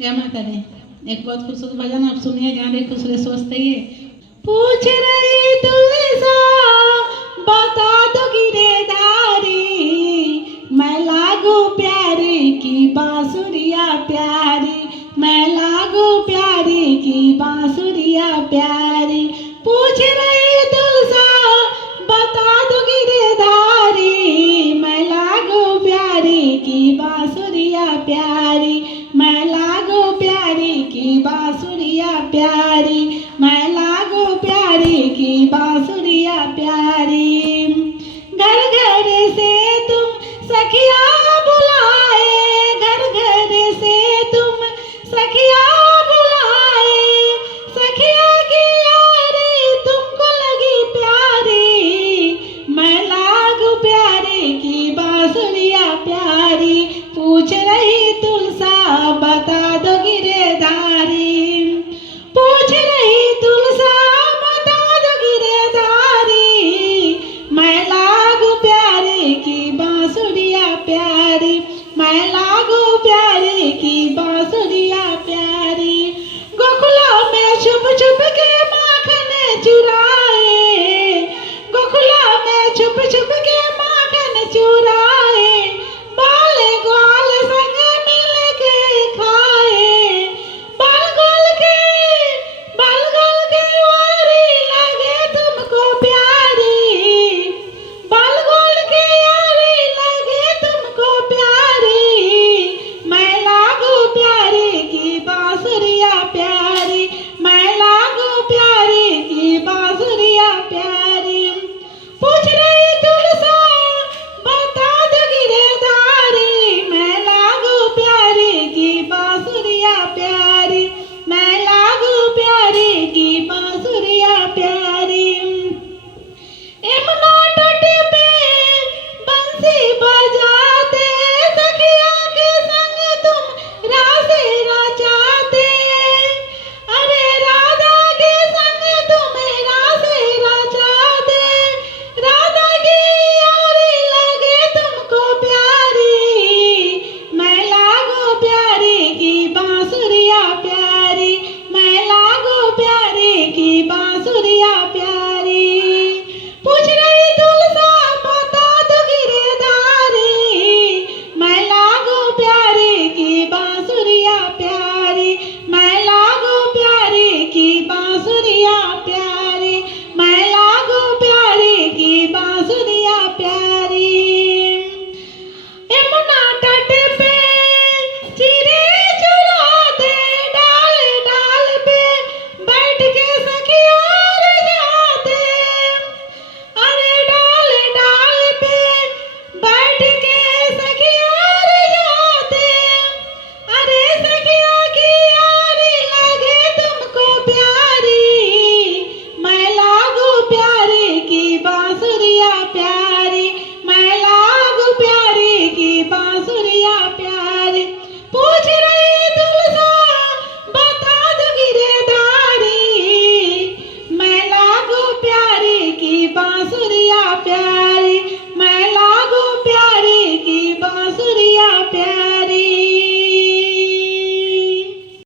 जय माता दी। एक बहुत खूबसूरत भजन आप सुनिए, जाने खुश रहे स्वस्थ रहिए। पूछ रही तुलसा बता दो गिरधारी, मैं लागू प्यारी की बांसुरिया प्यारी, मैं लागू प्यारी की बांसुरिया प्यारी। पूछ रही तुलसा बता दो गिरधारी, मैं लागू प्यारी की बांसुरिया प्यारी, मैं लागू प्यारी की बांसुरिया प्यारी, मैं लागू प्यारी की बांसुरिया